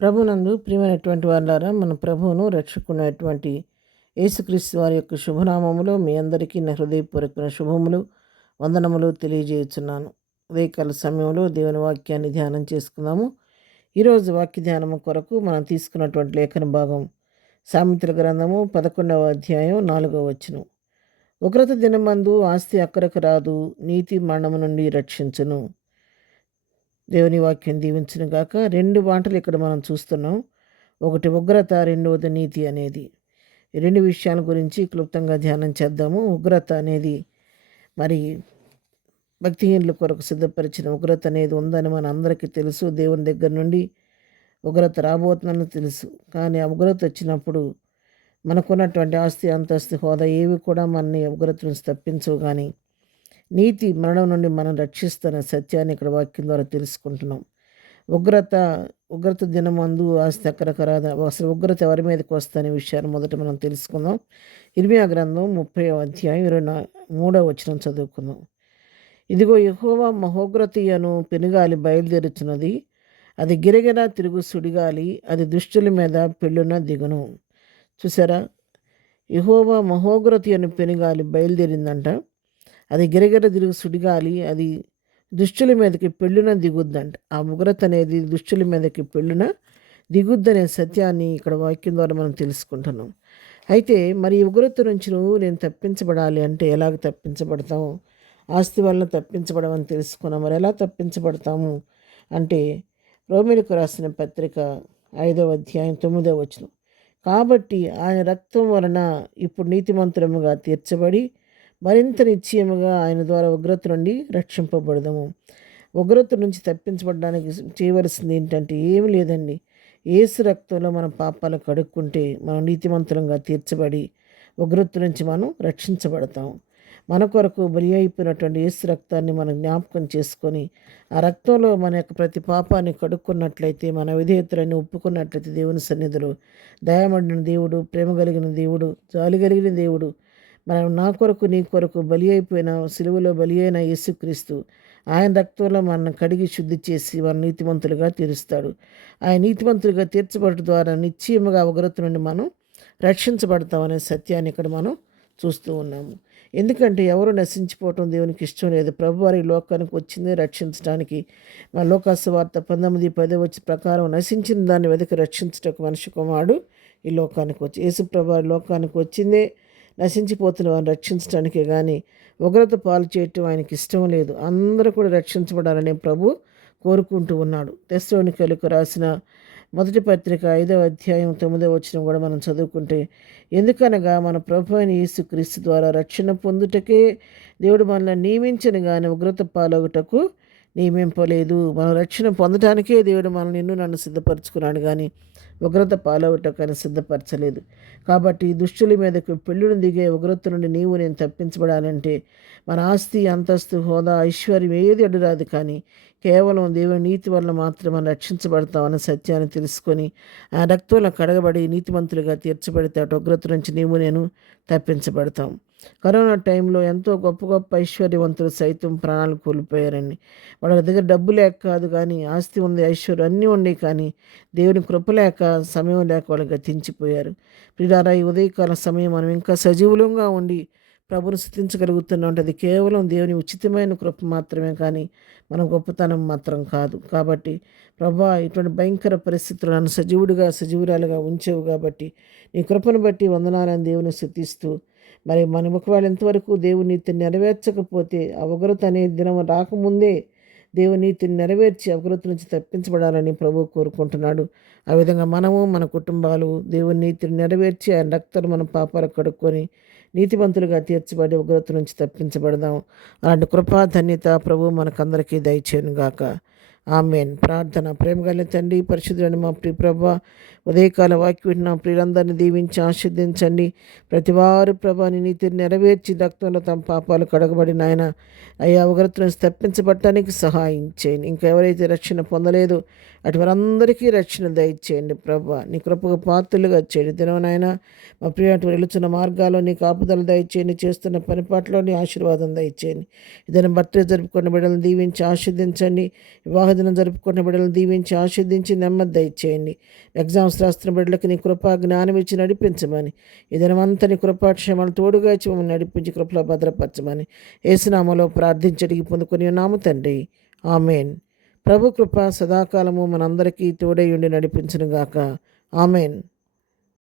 ప్రభునందు ప్రియమైనటువంటి వారులారా, మన ప్రభువును రక్షకున్నటువంటి యేసుక్రీస్తు వారి యొక్క శుభనామములో మీ అందరికీ నా హృదయపూర్వకమైన శుభములు, వందనములు తెలియజేయుచున్నాను. ఉదయకాల సమయంలో దేవుని వాక్యాన్ని ధ్యానం చేసుకుందాము. ఈరోజు వాక్య ధ్యానము కొరకు మనం తీసుకున్నటువంటి లేఖన భాగం సామెతల గ్రంథము 11వ అధ్యాయం 4వ వచనం. ఉగ్రత దినమందు ఆస్తి అక్కరకు రాదు, నీతి మరణము నుండి రక్షించును. దేవుని వాక్యం దీవించును గాక. రెండు మాటలు ఇక్కడ మనం చూస్తున్నాం. ఒకటి ఉగ్రత, రెండవది నీతి అనేది. ఈ రెండు విషయాల గురించి క్లుప్తంగా ధ్యానం చేద్దాము. ఉగ్రత అనేది మరి భక్తిహీనుల కొరకు సిద్ధపరిచిన ఉగ్రత అనేది ఉందని మన అందరికీ తెలుసు. దేవుని దగ్గర నుండి ఉగ్రత రాబోతుందని తెలుసు. కానీ ఆ ఉగ్రత వచ్చినప్పుడు మనకున్నటువంటి ఆస్తి, అంతస్తు, హోదా ఏవి కూడా మనని ఉగ్రత నుంచి తప్పించవు. కానీ నీతి మరణం నుండి మనం రక్షిస్తున్న సత్యాన్ని ఇక్కడ వాక్యం ద్వారా తెలుసుకుంటున్నాం. ఉగ్రత దినమందు ఆస్తి అక్కడకు రాదా. అసలు ఉగ్రత ఎవరి మీదకి వస్తనే విషయాన్ని మొదట మనం తెలుసుకుందాం. ఇర్మీయా గ్రంథం 30వ అధ్యాయం 23వ వచనం చదువుకుందాం. ఇదిగో యెహోవా మహోగ్రతయను పెనుగాలి బయలుదేరుచున్నది, అది గిరగిరా తిరుగు సుడిగాలి, అది దుష్టుల మీద పెళ్ళున దిగును. చూసారా, యెహోవా మహోగ్రతయను పెనుగాలి బయలుదేరిందంట. అది గిరగిర తిరుగు సుడిగాలి, అది దుష్టుల మీదకి పెళ్ళున దిగుద్దంట. ఆ ఉగ్రత అనేది దుష్టుల మీదకి పెళ్ళున దిగుద్దనే సత్యాన్ని ఇక్కడ వాక్యం ద్వారా మనం తెలుసుకుంటున్నాం. అయితే మరి ఈ ఉగ్రత నుంచి నేను తప్పించబడాలి అంటే ఎలాగ తప్పించబడతాము? ఆస్తి వలన తప్పించబడమని తెలుసుకున్నాం. మరి ఎలా తప్పించబడతాము అంటే రోమీయులకు రాసిన పత్రిక 5వ అధ్యాయం 9వ వచనం. కాబట్టి ఆయన రక్తం వలన ఇప్పుడు నీతిమంతులముగా తీర్చబడి మరింత నిశ్చయముగా ఆయన ద్వారా ఉగ్రత నుండి రక్షింపబడదాము. ఉగ్రత నుంచి తప్పించబడడానికి చేయవలసింది ఏంటంటే ఏమి లేదండి. యేసు రక్తంలో మన పాపాలు కడుక్కుంటే మనం నీతిమంతులంగా తీర్చబడి ఉగ్రత నుంచి మనం రక్షించబడతాం. మన కొరకు బలి అయిపోయినటువంటి యేసు రక్తాన్ని మనం జ్ఞాపకం చేసుకొని ఆ రక్తంలో మన యొక్క ప్రతి పాపాన్ని కడుక్కున్నట్లయితే, మన విధేయతలన్నీ ఒప్పుకున్నట్లయితే దేవుని సన్నిధిలో దయామడిన దేవుడు, ప్రేమ కలిగిన దేవుడు, జాలి కలిగిన దేవుడు, మనం నా కొరకు నీ కొరకు బలి అయిపోయిన సిలువలో బలి అయిన యేసుక్రీస్తు ఆయన రక్తంలో మనం కడిగి శుద్ధి చేసి మన నీతిమంతులుగా తీరుస్తాడు. ఆయన నీతిమంతులుగా తీర్చబడటం ద్వారా నిశ్చయముగా ఉగ్రత నుండి మనం రక్షించబడతామనే సత్యాన్ని ఇక్కడ మనం చూస్తూ ఉన్నాము. ఎందుకంటే ఎవరు నశించిపోవటం దేవునికి ఇష్టం లేదు. ప్రభు వారి లోకానికి వచ్చిందే రక్షించడానికి. మన లోకాసు వార్త 19:10 వచ్చి ప్రకారం నశించిన దాన్ని వెతికి రక్షించటకు మనిషి కుమారుడు ఈ లోకానికి వచ్చి, యేసు ప్రభు వారి లోకానికి వచ్చిందే నశించిపోతున్న వారిని రక్షించడానికే. కానీ ఉగ్రత పాలు చేయటం ఆయనకి ఇష్టం లేదు. అందరూ కూడా రక్షించబడాలని ప్రభు కోరుకుంటూ ఉన్నాడు. తెస్సలోనికీయులకు రాసిన మొదటి పత్రిక 5వ అధ్యాయం 9వ వచనం కూడా మనం చదువుకుంటే, ఎందుకనగా మన ప్రభు అయిన యేసుక్రీస్తు ద్వారా రక్షణ పొందుటకే దేవుడు మనల్ని నియమించను కానీ ఉగ్రత పాలగుటకు నియమింపలేదు. మనం రక్షణ పొందటానికే దేవుడు మనల్ని నన్ను సిద్ధపరచుకున్నాడు కానీ ఉగ్రత పాలవుటకు అని సిద్ధపరచలేదు. కాబట్టి దుష్టుల మీదకు పెళ్ళును దిగే ఉగ్రత నుండి నేను తప్పించబడాలంటే మన ఆస్తి, అంతస్తు, హోదా, ఐశ్వర్యం ఏది అడ్డురాదు. కానీ కేవలం దేవుని నీతి వల్ల మాత్రం మనం రక్షించబడతామన్న సత్యాన్ని తెలుసుకొని ఆ రక్తంలో కడగబడి నీతిమంతులుగా తీర్చబడితే అటు ఉగ్రత నుంచి నేను తప్పించబడతాం. కరోనా టైంలో ఎంతో గొప్ప గొప్ప ఐశ్వర్యవంతులు సైతం ప్రాణాలు కోల్పోయారండి. వాళ్ళ దగ్గర డబ్బు లేక కాదు, కానీ ఆస్తి ఉంది, ఐశ్వర్యం అన్నీ ఉన్నాయి, కానీ దేవుని కృప లేక, సమయం లేక వాళ్ళు గతించిపోయారు. ప్రియులారా, ఈ ఉదయకాల సమయం మనం ఇంకా సజీవులంగా ఉండి ప్రభుని స్తుతించగలుగుతున్నాం అంటే అది కేవలం దేవుని ఉచితమైన కృప మాత్రమే, కానీ మన గొప్పతనం మాత్రం కాదు. కాబట్టి ప్రభా, ఇటువంటి భయంకర పరిస్థితులు నన్ను సజీవురాలుగా ఉంచేవు కాబట్టి నీ కృపను బట్టి వందనాలని దేవుని స్తుతిస్తూ, మరి మన ఒకవేళ ఎంతవరకు దేవుని నీతిని నెరవేర్చకపోతే ఆ ఉగ్రత అనే దినం రాకముందే దేవుని నీతిని నెరవేర్చి ఉగ్రత నుంచి తప్పించబడాలని ప్రభువు కోరుకుంటున్నాడు. ఆ విధంగా మనము, మన కుటుంబాలు దేవుని నీతిని నెరవేర్చి ఆయన రక్తాలు మన పాపాలు కడుక్కొని నీతివంతులుగా తీర్చబడి ఉగ్రత నుంచి తప్పించబడదాం. అలాంటి కృపా ధన్యత ప్రభు మనకందరికీ దయచేయను గాక. ఆమేన్. ప్రార్థన. ప్రేమగల తండ్రి, పరిశుద్ధుడైన మా ప్రియ ప్రభువా, ఉదయకాల వాక్యం వింటున్న ప్రియులందరినీ దీవించి ఆశీర్వదించండి. ప్రతివారు ప్రభాని నీతిని నెరవేర్చి రక్తంలో తమ పాపాలు కడగబడిన ఆయన అయ్యా ఉగ్రత నుంచి తప్పించబడటానికి సహాయం చేయండి. ఇంకా ఎవరైతే రక్షణ పొందలేదో అటు వారందరికీ రక్షణ దయచేయండి. ప్రభా, నీ కృపకు పాత్రలుగా చేయండి. దినవనైనా మా ప్రియ అటు వెళుతున్న మార్గాల్లో నీ కాపుదలు దయచేయండి. చేస్తున్న పనిపాట్లో నీ ఆశీర్వాదం దయచేయండి. ఇదైనా బర్త్డే జరుపుకున్న బిడ్డలను దీవించి ఆశీర్వదించండి. వివాహ పర్వదినం జరుపుకున్న బిడ్డలను దీవించి ఆశీర్దించి నెమ్మది దయచేయండి. ఎగ్జామ్స్ రాస్తున్న బిడ్డలకి నీ కృపా జ్ఞానం ఇచ్చి నడిపించమని, ఈ దినమంతా నీ కృపాక్షేమాలు తోడుగా ఇచ్చి మమ్మల్ని నడిపించి కృపలో భద్రపరచమని యేసునామములో ప్రార్థించి అడిగి పొందుకొని ఉన్నాము తండ్రి. ఆమెన్. ప్రభు కృప సదాకాలము మనందరికీ తోడై ఉండి నడిపించునుగాక. ఆమెన్.